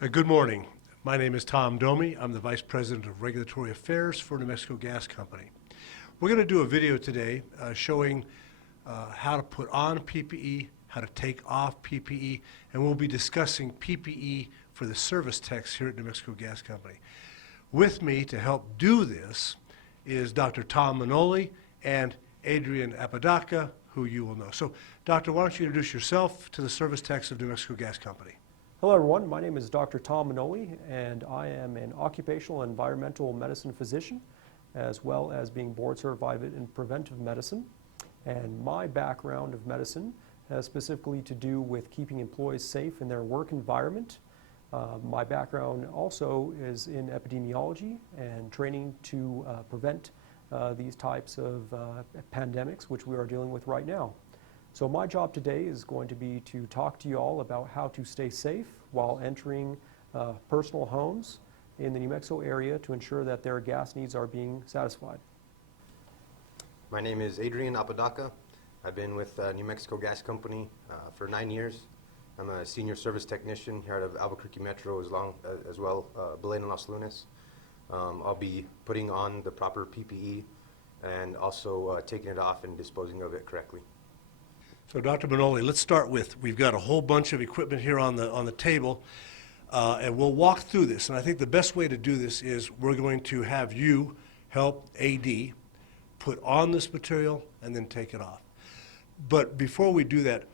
Good morning. My name is Tom Domi. I'm the Vice President of Regulatory Affairs for New Mexico Gas Company. We're going to do a video today showing how to put on PPE, how to take off PPE, and we'll be discussing PPE for the service techs here at New Mexico Gas Company. With me to help do this is Dr. Tom Manoli and Adrian Apodaca, who you will know. So, Doctor, why don't you introduce yourself to the service techs of New Mexico Gas Company? Hello everyone, my name is Dr. Tom Manoli and I am an occupational and environmental medicine physician as well as being board certified in preventive medicine. And my background of medicine has specifically to do with keeping employees safe in their work environment. My background also is in epidemiology and training to prevent these types of pandemics which we are dealing with right now. So my job today is going to be to talk to you all about how to stay safe while entering personal homes in the New Mexico area to ensure that their gas needs are being satisfied. My name is Adrian Apodaca. I've been with New Mexico Gas Company for 9 years. I'm a senior service technician here out of Albuquerque Metro as well, Belén and Los Lunas. I'll be putting on the proper PPE and also taking it off and disposing of it correctly. So, Dr. Manoli, let's start with, we've got a whole bunch of equipment here on the table, and we'll walk through this. And I think the best way to do this is we're going to have you help AD put on this material and then take it off. But before we do that,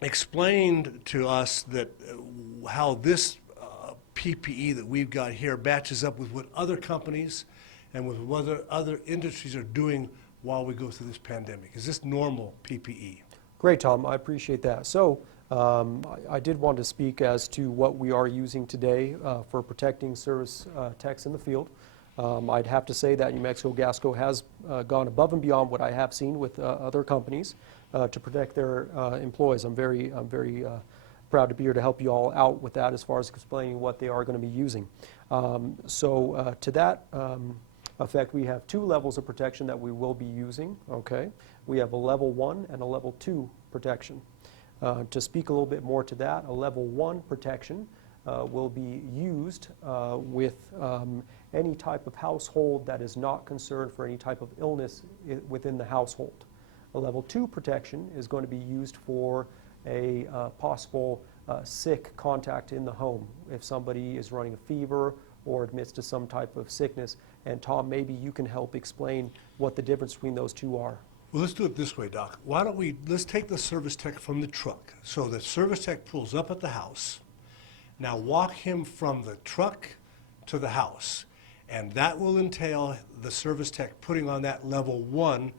explain to us that how this PPE that we've got here matches up with what other companies and with what other industries are doing while we go through this pandemic. Is this normal PPE? Great, Tom. I appreciate that. So I did want to speak as to what we are using today for protecting service techs in the field. I'd have to say that New Mexico Gasco has gone above and beyond what I have seen with other companies to protect their employees. I'm very proud to be here to help you all out with that as far as explaining what they are going to be using. To that effect, we have 2 levels of protection that we will be using, okay? We have a level 1 and a level 2 protection. To speak a little bit more to that, a level 1 protection will be used with any type of household that is not concerned for any type of illness within the household. A level 2 protection is going to be used for a possible sick contact in the home. If somebody is running a fever or admits to some type of sickness. And Tom, maybe you can help explain what the difference between those 2 are. Well, let's do it this way, Doc. Why don't let's take the service tech from the truck. So the service tech pulls up at the house. Now walk him from the truck to the house. And that will entail the service tech putting on that level 1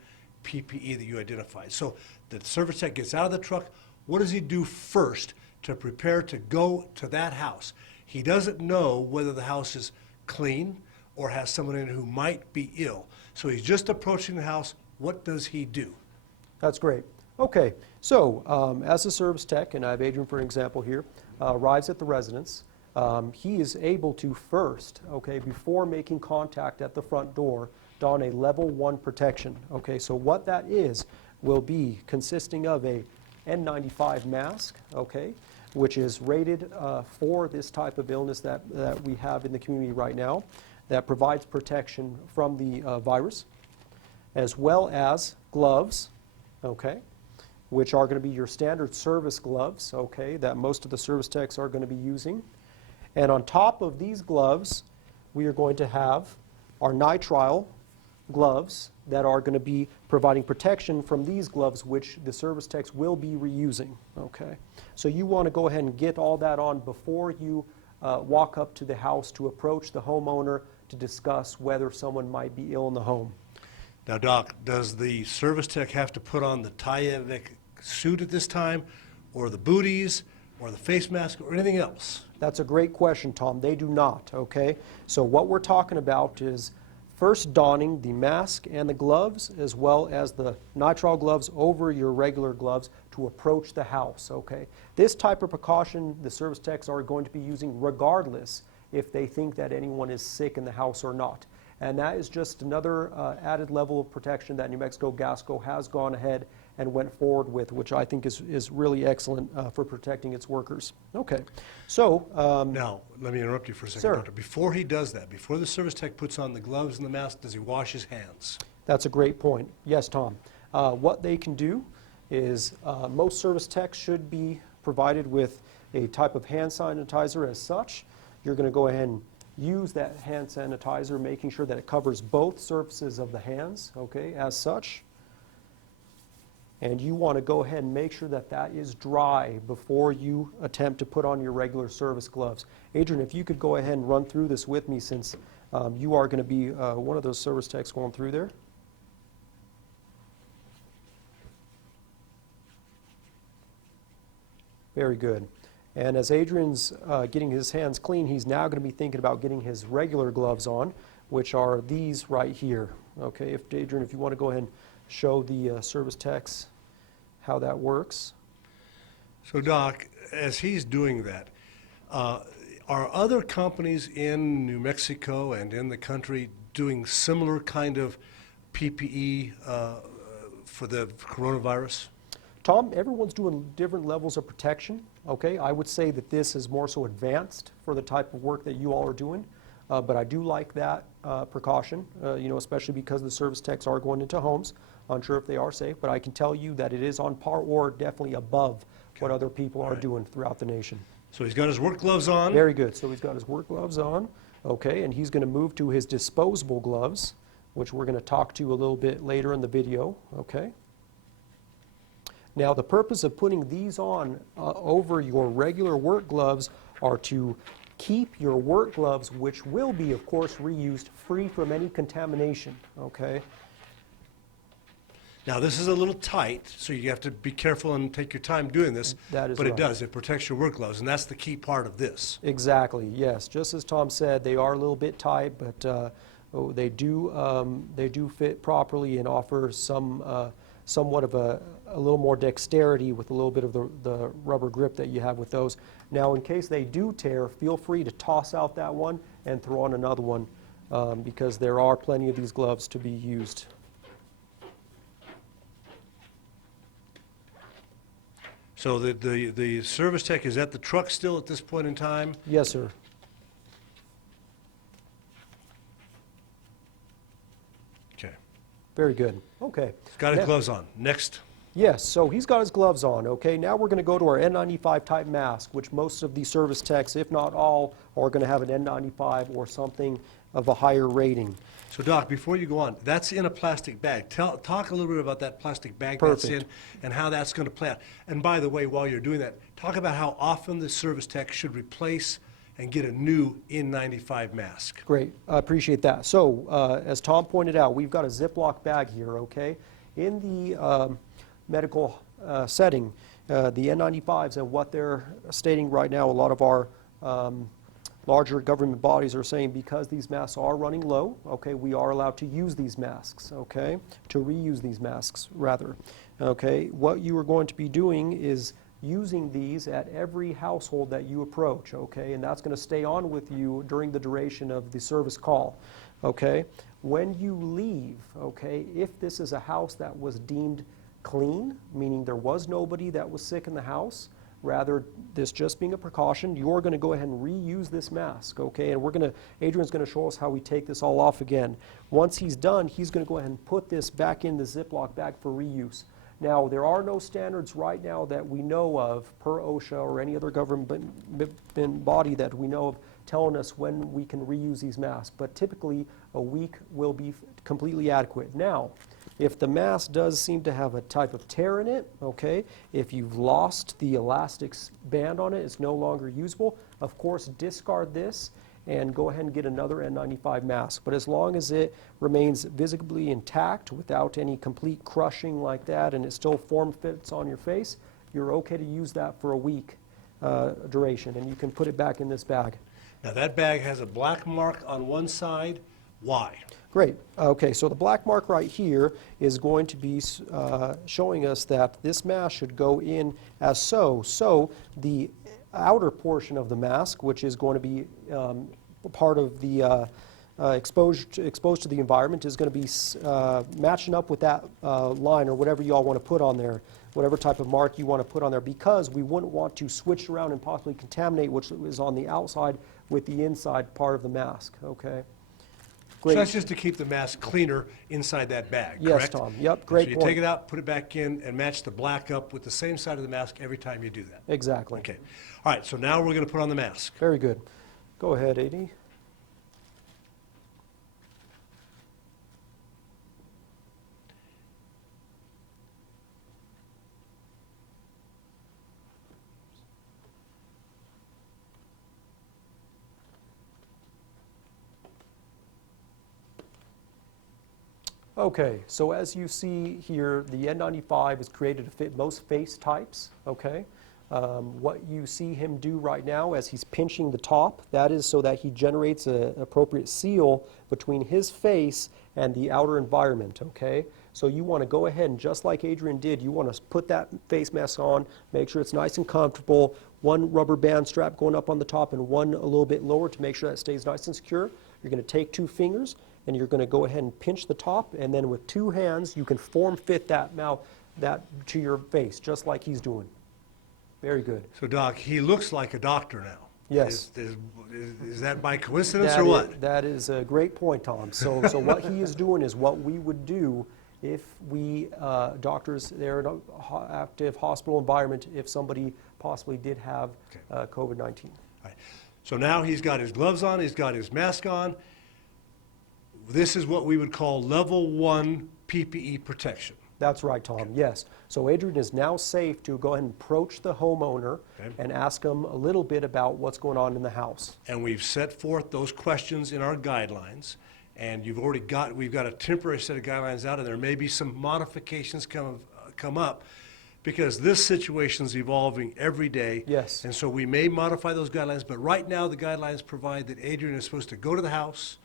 PPE that you identified. So the service tech gets out of the truck. What does he do first to prepare to go to that house? He doesn't know whether the house is clean or has someone in it who might be ill. So he's just approaching the house. What does he do? That's great. Okay, so as a service tech, and I have Adrian for an example here, arrives at the residence, he is able to first, okay, before making contact at the front door, don a level 1 protection. Okay, so what that is will be consisting of a N95 mask, okay, which is rated for this type of illness that we have in the community right now, that provides protection from the virus, as well as gloves, okay, which are going to be your standard service gloves, okay, that most of the service techs are going to be using. And on top of these gloves, we are going to have our nitrile gloves that are going to be providing protection from these gloves, which the service techs will be reusing, okay. So you want to go ahead and get all that on before you walk up to the house to approach the homeowner to discuss whether someone might be ill in the home. Now, Doc, does the service tech have to put on the Tyvek suit at this time, or the booties, or the face mask, or anything else? That's a great question, Tom. They do not, okay? So what we're talking about is first donning the mask and the gloves, as well as the nitrile gloves over your regular gloves to approach the house, okay? This type of precaution the service techs are going to be using regardless if they think that anyone is sick in the house or not. And that is just another added level of protection that New Mexico Gasco has gone ahead and went forward with, which I think is really excellent for protecting its workers. Okay, so Now, let me interrupt you for a second, Sir. Doctor. Before he does that, before the service tech puts on the gloves and the mask, does he wash his hands? that's a great point. Yes, Tom. What they can do is most service techs should be provided with a type of hand sanitizer as such. You're going to go ahead and use that hand sanitizer, making sure that it covers both surfaces of the hands, okay, as such. And you want to go ahead and make sure that that is dry before you attempt to put on your regular service gloves. Adrian, if you could go ahead and run through this with me, since you are going to be one of those service techs going through there. Very good. And as Adrian's getting his hands clean, he's now going to be thinking about getting his regular gloves on, which are these right here. Okay, Adrian, if you want to go ahead and show the service techs how that works. So, Doc, as he's doing that, are other companies in New Mexico and in the country doing similar kind of PPE for the coronavirus? Tom, everyone's doing different levels of protection, okay? I would say that this is more so advanced for the type of work that you all are doing, but I do like that precaution, especially because the service techs are going into homes. Unsure if they are safe, but I can tell you that it is on par or definitely above what other people are doing throughout the nation. So he's got his work gloves on. Very good. So he's got his work gloves on, okay, and he's going to move to his disposable gloves, which we're going to talk to a little bit later in the video, okay? Now, the purpose of putting these on over your regular work gloves are to keep your work gloves, which will be, of course, reused, free from any contamination, okay? Now, this is a little tight, so you have to be careful and take your time doing this. That is but it right. does. It protects your work gloves, and that's the key part of this. Exactly, yes. Just as Tom said, they are a little bit tight, but they do fit properly and offer somewhat of a little more dexterity with a little bit of the rubber grip that you have with those. Now, in case they do tear, feel free to toss out that one and throw on another one because there are plenty of these gloves to be used. So the service tech is at the truck still at this point in time? Yes, sir. Okay. Very good. Okay. He's got his Now- gloves on. Next. Yes, so he's got his gloves on, okay? Now we're going to go to our N95 type mask, which most of the service techs, if not all, are going to have an N95 or something of a higher rating. So, Doc, before you go on, that's in a plastic bag. Talk a little bit about that plastic bag Perfect. that's in and how that's going to play out. And by the way, while you're doing that, talk about how often the service tech should replace and get a new N95 mask. Great, I appreciate that. So, as Tom pointed out, we've got a Ziploc bag here, okay? In the medical setting, the N95s and what they're stating right now, a lot of our larger government bodies are saying because these masks are running low, okay, we are allowed to use these masks, okay, to reuse these masks, rather, okay. What you are going to be doing is using these at every household that you approach, okay, and that's going to stay on with you during the duration of the service call, okay. When you leave, okay, if this is a house that was deemed clean, meaning there was nobody that was sick in the house, rather this just being a precaution, you're going to go ahead and reuse this mask, okay? And Adrian's going to show us how we take this all off again. Once he's done, he's going to go ahead and put this back in the Ziploc bag for reuse. Now, there are no standards right now that we know of per OSHA or any other government body that we know of telling us when we can reuse these masks, but typically a week will be completely adequate. Now, if the mask does seem to have a type of tear in it, okay, if you've lost the elastic band on it, it's no longer usable, of course, discard this and go ahead and get another N95 mask. But as long as it remains visibly intact without any complete crushing like that and it still form fits on your face, you're okay to use that for a week duration, and you can put it back in this bag. Now, that bag has a black mark on one side. Why? Great. Okay, so the black mark right here is going to be showing us that this mask should go in as so. So the outer portion of the mask, which is going to be part of the exposed to the environment is going to be matching up with that line or whatever you all want to put on there, whatever type of mark you want to put on there, because we wouldn't want to switch around and possibly contaminate which is on the outside with the inside part of the mask, okay? So Great. that's just to keep the mask cleaner inside that bag, Yes, correct? Tom. Yep, great So you point. take it out, put it back in, and match the black up with the same side of the mask every time you do that. Exactly. Okay. All right, so now we're going to put on the mask. Very good. Go ahead, AD. Okay, so as you see here, the N95 is created to fit most face types, okay? What you see him do right now as he's pinching the top, that is so that he generates an appropriate seal between his face and the outer environment, okay? So you want to go ahead and just like Adrian did, you want to put that face mask on, make sure it's nice and comfortable, one rubber band strap going up on the top and one a little bit lower to make sure that stays nice and secure. You're going to take 2 fingers and you're going to go ahead and pinch the top, and then with 2 hands you can form fit that to your face just like he's doing. Very good. So, Doc, he looks like a doctor now. Yes. Is that by coincidence or That what? that is a great point, Tom. So what he is doing is what we would do if we, doctors, they're in an active hospital environment, if somebody possibly did have COVID-19. All right. So now he's got his gloves on, he's got his mask on. This is what we would call level 1 PPE protection. That's right, Tom, yes. So Adrian is now safe to go ahead and approach the homeowner and ask him a little bit about what's going on in the house. And we've set forth those questions in our guidelines, and we've got a temporary set of guidelines out, and there may be some modifications come up because this situation is evolving every day. Yes. And so we may modify those guidelines, but right now the guidelines provide that Adrian is supposed to go to the house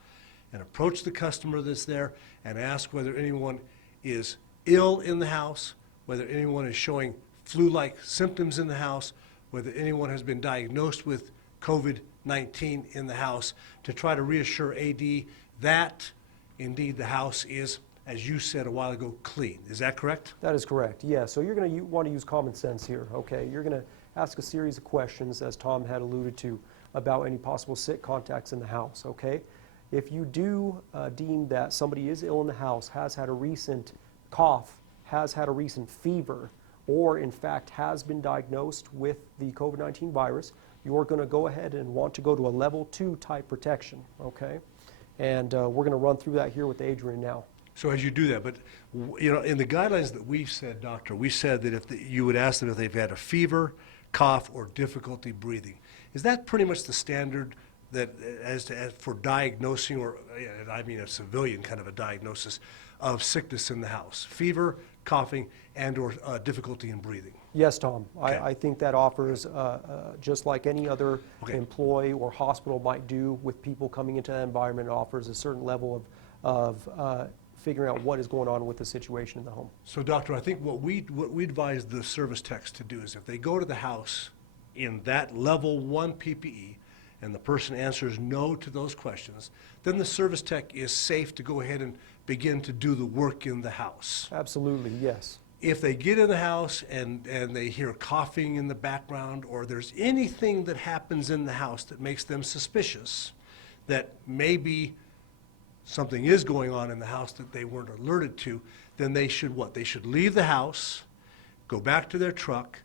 and approach the customer that's there and ask whether anyone is ill in the house, whether anyone is showing flu-like symptoms in the house, whether anyone has been diagnosed with COVID-19 in the house, to try to reassure AD that indeed the house is, as you said a while ago, clean. Is that correct? That is correct, yeah. So you're going to want to use common sense here, okay? You're going to ask a series of questions, as Tom had alluded to, about any possible sick contacts in the house, okay? If you do deem that somebody is ill in the house, has had a recent cough, has had a recent fever, or in fact has been diagnosed with the COVID-19 virus, you're going to go ahead and want to go to a level 2 type protection, okay? And we're going to run through that here with Adrian now. So as you do that, but you know, in the guidelines that we said, Doctor, we said that if you would ask them if they've had a fever, cough, or difficulty breathing. Is that pretty much the standard that as for diagnosing, or I mean a civilian kind of a diagnosis of sickness in the house? Fever, coughing, and or difficulty in breathing. Yes, Tom. Okay. I think that offers, just like any other Okay. employee or hospital might do with people coming into that environment, it offers a certain level of figuring out what is going on with the situation in the home. So, Doctor, I think what we advise the service techs to do is if they go to the house in that level 1 PPE and the person answers no to those questions, then the service tech is safe to go ahead and begin to do the work in the house. Absolutely, yes. If they get in the house and they hear coughing in the background, or there's anything that happens in the house that makes them suspicious that maybe something is going on in the house that they weren't alerted to, then they should what? They should leave the house, go back to their truck,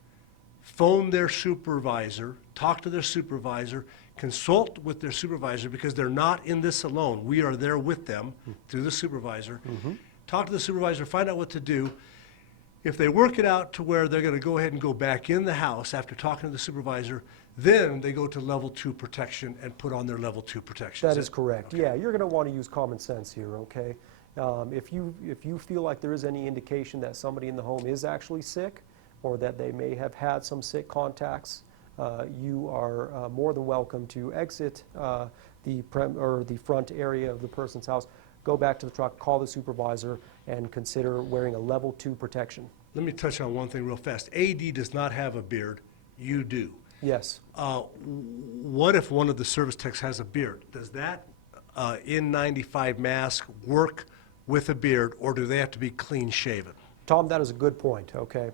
phone their supervisor, talk to their supervisor, consult with their supervisor, because they're not in this alone. We are there with them through the supervisor. Talk to the supervisor, find out what to do. If they work it out to where they're going to go ahead and go back in the house after talking to the supervisor, then they go to level 2 protection and put on their level 2 protection. That is correct. Yeah, you're going to want to use common sense here, okay? If you feel like there is any indication that somebody in the home is actually sick, or that they may have had some sick contacts, you are more than welcome to exit the front area of the person's house, go back to the truck, call the supervisor, and consider wearing a level 2 protection. Let me touch on one thing real fast. AD does not have a beard. You do. Yes. What if one of the service techs has a beard? Does that N95 mask work with a beard, or do they have to be clean shaven? Tom, that is a good point, okay?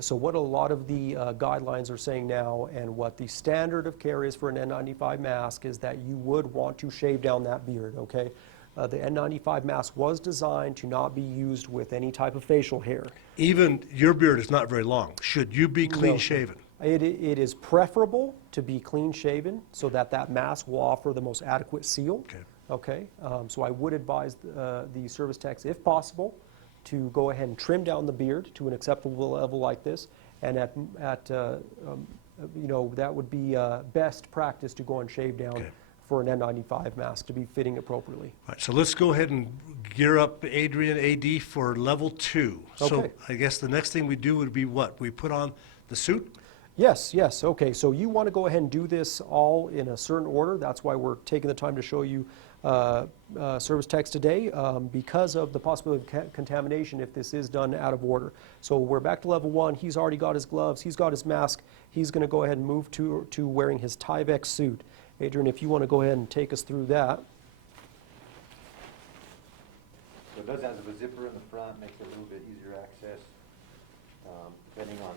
So what a lot of the guidelines are saying now, and what the standard of care is for an N95 mask, is that you would want to shave down that beard, okay? The N95 mask was designed to not be used with any type of facial hair. Even your beard is not very long. Should you be clean No. shaven? It is preferable to be clean shaven so that that mask will offer the most adequate seal. Okay. Okay, so I would advise the service techs, if possible, to go ahead and trim down the beard to an acceptable level like this, and you know, that would be best practice to go and shave down Okay. for an N95 mask to be fitting appropriately. All right, so let's go ahead and gear up Adrian AD for level 2. So Okay. I guess the next thing we do would be what? We put on the suit? Yes, yes, okay, so you want to go ahead and do this all in a certain order. That's why we're taking the time to show you service techs today, because of the possibility of contamination if this is done out of order. So we're back to level 1. He's already got his gloves, he's got his mask. He's going to go ahead and move to wearing his Tyvek suit. Adrian, if you want to go ahead and take us through that. So it does have a zipper in the front, makes it a little bit easier access, depending on,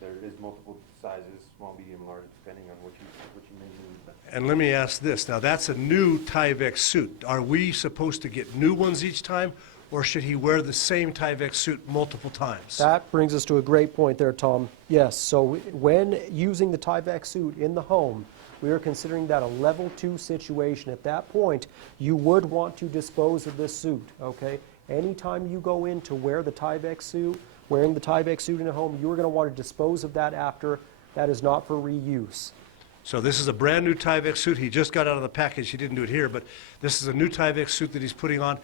there is multiple sizes, small, medium, large, depending on what you may need. But And let me ask this, now that's a new Tyvek suit. Are we supposed to get new ones each time, or should he wear the same Tyvek suit multiple times? That brings us to a great point there, Tom. Yes, so when using the Tyvek suit in the home, we are considering that a level 2 situation. At that point, you would want to dispose of this suit, okay? Anytime you go in to wear the Tyvek suit, wearing the Tyvek suit in a home, you're going to want to dispose of that after. That is not for reuse. So this is a brand-new Tyvek suit. He just got out of the package. He didn't do it here, but this is a new Tyvek suit that he's putting on.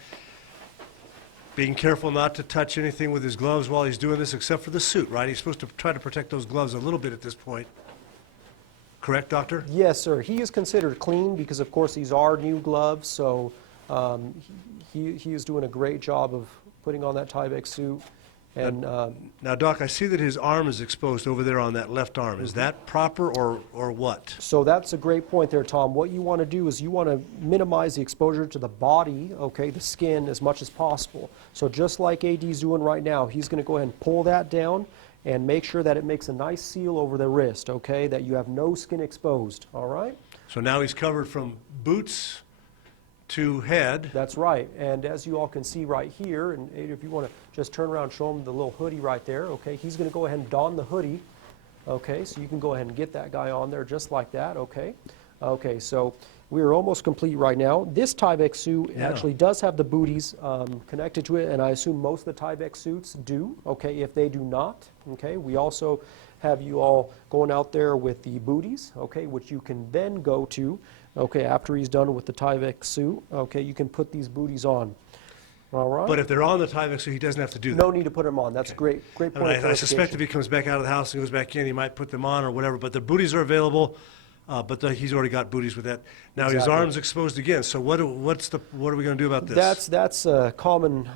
Being careful not to touch anything with his gloves while he's doing this, except for the suit, right? He's supposed to try to protect those gloves a little bit at this point. Correct, Doctor? Yes, sir. He is considered clean because, of course, these are new gloves, so he is doing a great job of putting on that Tyvek suit. And Now, Doc, I see that his arm is exposed over there on that left arm. Is that proper or what? so that's a great point there, Tom. What you want to do is you want to minimize the exposure to the body, okay, the skin, as much as possible. So just like AD's doing right now, he's going to go ahead and pull that down and make sure that it makes a nice seal over the wrist, okay, that you have no skin exposed, all right? So now he's covered from boots to head. That's right, and as you all can see right here, and Ada, if you want to just turn around and show him the little hoodie right there, okay, he's going to go ahead and don the hoodie, okay, so you can go ahead and get that guy on there just like that, okay? Okay, so we are almost complete right now. This Tyvek suit Yeah. actually does have the booties connected to it, and I assume most of the Tyvek suits do, okay? If they do not, okay, we also have you all going out there with the booties, okay, which you can then go to, okay, after he's done with the Tyvek suit, okay, you can put these booties on, all right? But if they're on the Tyvek suit, he doesn't have to do that. No need to put them on. That's great point of I suspect clarification. if he comes back out of the house and goes back in, he might put them on or whatever, but the booties are available, he's already got booties with that. Now, his Exactly. arm's exposed again, so what are we going to do about this? That's a common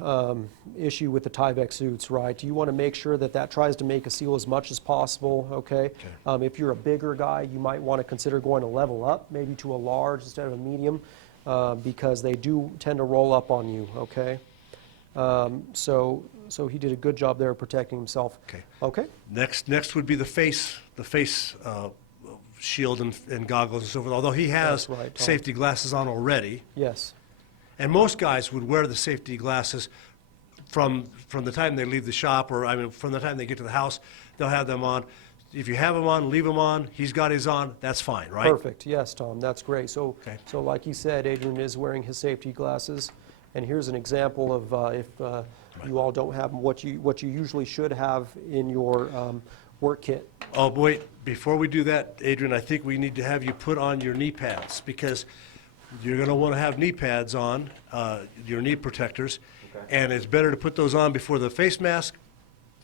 issue with the Tyvek suits, right? You want to make sure that that tries to make a seal as much as possible, okay? If you're a bigger guy, you might want to consider going a level up, maybe to a large instead of a medium, because they do tend to roll up on you, okay? So he did a good job there of protecting himself. Okay. Okay? Next would be the face shield and goggles and so forth, although he has That's right, Tom. safety glasses on already. Yes. And most guys would wear the safety glasses from the time they leave the shop, or, I mean, from the time they get to the house, they'll have them on. If you have them on, leave them on. He's got his on, that's fine, right? Perfect. Yes, Tom, that's great. So, Okay. so like you said, Adrian is wearing his safety glasses, and here's an example of if you all don't have what you usually should have in your work kit. Oh, wait, before we do that, Adrian, I think we need to have you put on your knee pads, because you're going to want to have knee pads on, your knee protectors, Okay. and it's better to put those on before the face mask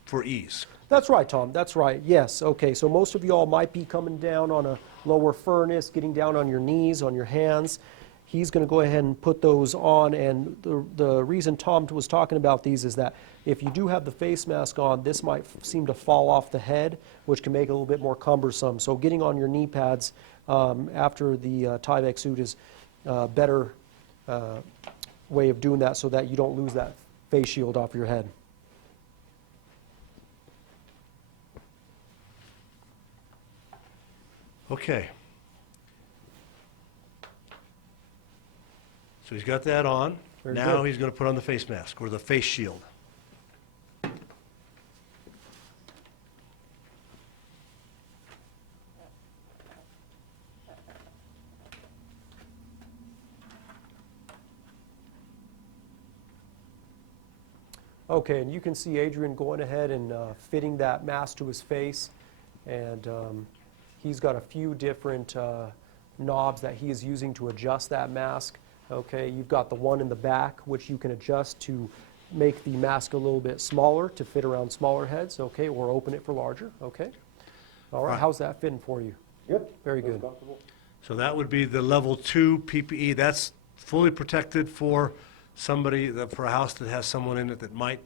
for ease. That's right, Tom. That's right. Yes. Okay. So most of you all might be coming down on a lower furnace, getting down on your knees, on your hands. He's going to go ahead and put those on, and the reason Tom was talking about these is that if you do have the face mask on, this might seem to fall off the head, which can make it a little bit more cumbersome. So getting on your knee pads after the Tyvek suit is better way of doing that so that you don't lose that face shield off your head. Okay. So he's got that on. Very Now good. he's going to put on the face mask or the face shield. Okay, and you can see Adrian going ahead and fitting that mask to his face, and he's got a few different knobs that he is using to adjust that mask. Okay, you've got the one in the back, which you can adjust to make the mask a little bit smaller to fit around smaller heads, okay, or open it for larger, okay? All right, Right. how's that fitting for you? Yep. Very feels good. comfortable. So that would be the level 2 PPE. That's fully protected for somebody, for a house that has someone in it that might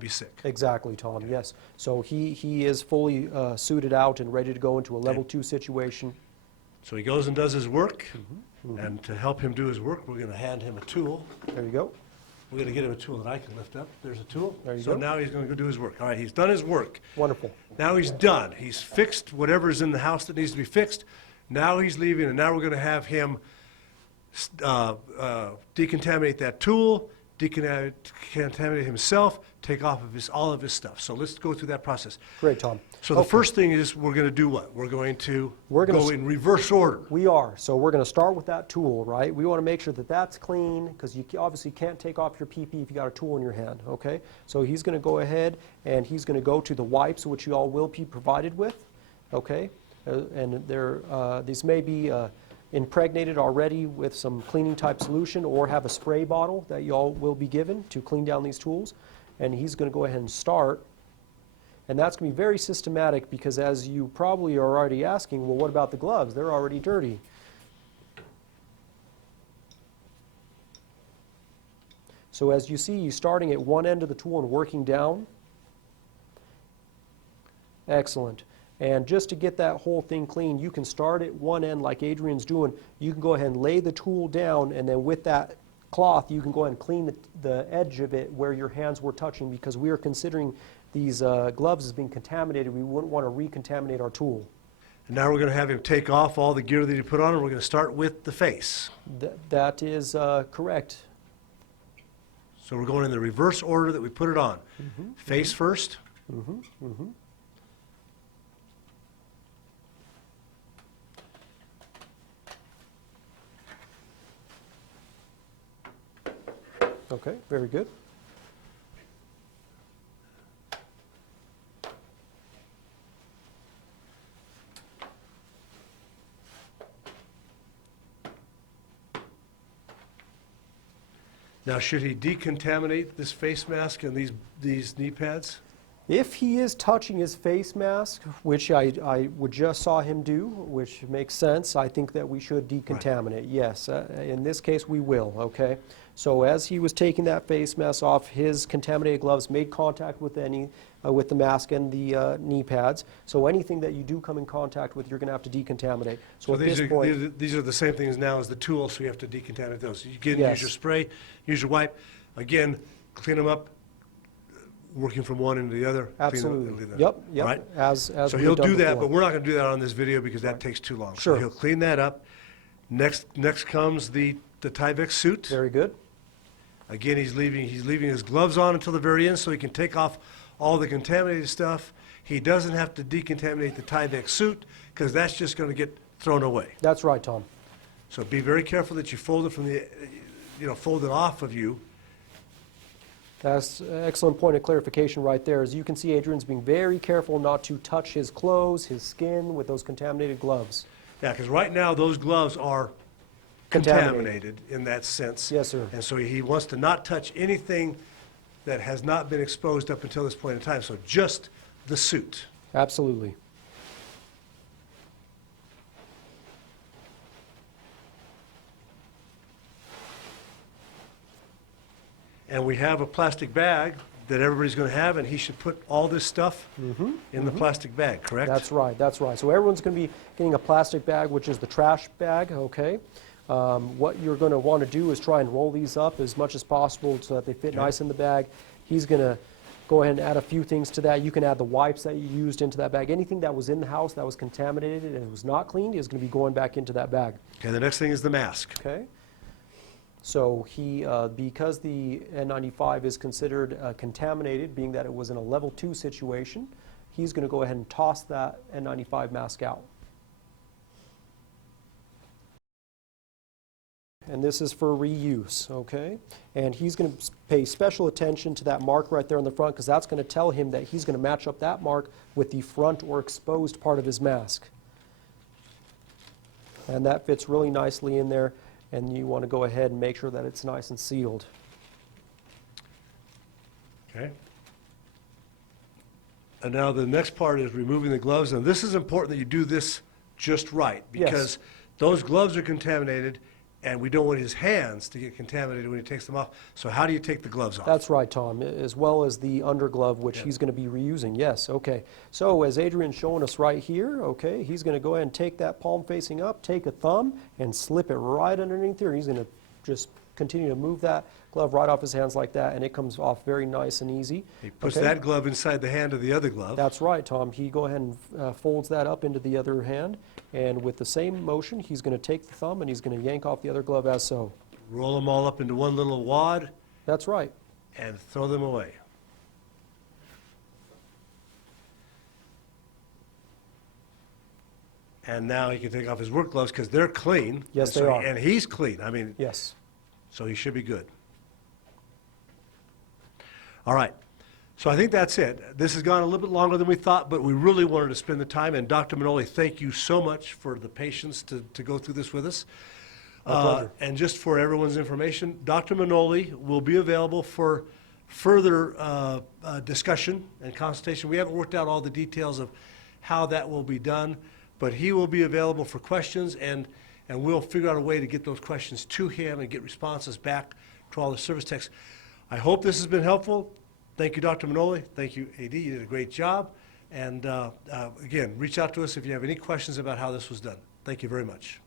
be sick. Exactly, Tom, yes. So he is fully suited out and ready to go into a level 2 situation. So he goes and does his work, Mm-hmm. and to help him do his work, we're going to hand him a tool. There you go. We're going to get him a tool that I can lift up. There's a tool. There you So go. now he's going to go do his work. All right, he's done his work. Wonderful. Now he's done. He's fixed whatever's in the house that needs to be fixed. Now he's leaving, and now we're going to have him decontaminate that tool, decontaminate himself, take off of all of his stuff. So let's go through that process. Great, Tom. So the Okay. first thing is we're going to do what? We're going to We're gonna go in reverse order. We are. So we're going to start with that tool, right? We want to make sure that that's clean because you obviously can't take off your PP if you got a tool in your hand, okay? So he's going to go ahead and he's going to go to the wipes, which you all will be provided with, okay? And these may be impregnated already with some cleaning type solution or have a spray bottle that you all will be given to clean down these tools. And he's going to go ahead and start. And that's going to be very systematic because as you probably are already asking, well, what about the gloves? They're already dirty. So as you see, he's starting at one end of the tool and working down. Excellent. And just to get that whole thing clean, you can start at one end like Adrian's doing. You can go ahead and lay the tool down, and then with that cloth, you can go ahead and clean the edge of it where your hands were touching because we are considering these gloves as being contaminated. We wouldn't want to recontaminate our tool. And now we're going to have him take off all the gear that he put on, and we're going to start with the face. That is correct. So we're going in the reverse order that we put it on. Face first. Okay, very good. Now, should he decontaminate this face mask and these knee pads? If he is touching his face mask, which I would just saw him do, which makes sense, I think that we should decontaminate. Yes, in this case we will, okay? So as he was taking that face mask off, his contaminated gloves made contact with with the mask and the knee pads. So anything that you do come in contact with, you're going to have to decontaminate. So at this point, these are the same things now as the tools, so you have to decontaminate those. You can Yes. use your spray, use your wipe. Again, clean them up, working from one end to the other. clean them up and absolutely. leave them. Yep, All yep. right? As So we've he'll done do that, before. but we're not going to do that on this video because that takes too long. Sure. So he'll clean that up. Next comes the Tyvek suit. Very good. Again, he's leaving his gloves on until the very end so he can take off all the contaminated stuff. He doesn't have to decontaminate the Tyvek suit because that's just going to get thrown away. That's right, Tom. So be very careful that you fold it fold it off of you. That's an excellent point of clarification right there. As you can see, Adrian's being very careful not to touch his clothes, his skin with those contaminated gloves. Yeah, because right now those gloves are contaminated in that sense. Yes, sir. And so he wants to not touch anything that has not been exposed up until this point in time. So just the suit. Absolutely. And we have a plastic bag that everybody's going to have, and he should put all this stuff in the plastic bag, correct? That's right, that's right. So everyone's going to be getting a plastic bag, which is the trash bag, okay? What you're going to want to do is try and roll these up as much as possible so that they fit nice in the bag. He's going to go ahead and add a few things to that. You can add the wipes that you used into that bag. Anything that was in the house that was contaminated and was not cleaned is going to be going back into that bag. Okay, the next thing is the mask. Okay? So because the N95 is considered contaminated, being that it was in a level 2 situation, he's going to go ahead and toss that N95 mask out. And this is for reuse, okay? And he's going to pay special attention to that mark right there on the front, because that's going to tell him that he's going to match up that mark with the front or exposed part of his mask. And that fits really nicely in there, and you want to go ahead and make sure that it's nice and sealed. Okay. And now the next part is removing the gloves. And this is important that you do this just right, because those gloves are contaminated, and we don't want his hands to get contaminated when he takes them off. So how do you take the gloves off? That's right, Tom, as well as the underglove, which he's going to be reusing. Yes, okay. So as Adrian's showing us right here, okay, he's going to go ahead and take that palm facing up, take a thumb, and slip it right underneath here. He's going to just continue to move that glove right off his hands like that, and it comes off very nice and easy. He puts that glove inside the hand of the other glove. That's right, Tom. He go ahead and folds that up into the other hand, and with the same motion, he's going to take the thumb and he's going to yank off the other glove as so. Roll them all up into one little wad That's right. and throw them away. And now he can take off his work gloves because they're clean. Yes, And they so are. And he's clean. I mean, Yes. so he should be good. All right. So I think that's it. This has gone a little bit longer than we thought, but we really wanted to spend the time. And Dr. Manoli, thank you so much for the patience to go through this with us. My pleasure. And just for everyone's information, Dr. Manoli will be available for further discussion and consultation. We haven't worked out all the details of how that will be done, but he will be available for questions, and we'll figure out a way to get those questions to him and get responses back to all the service techs. I hope this has been helpful. Thank you, Dr. Manoli. Thank you, AD. You did a great job. And again, reach out to us if you have any questions about how this was done. Thank you very much.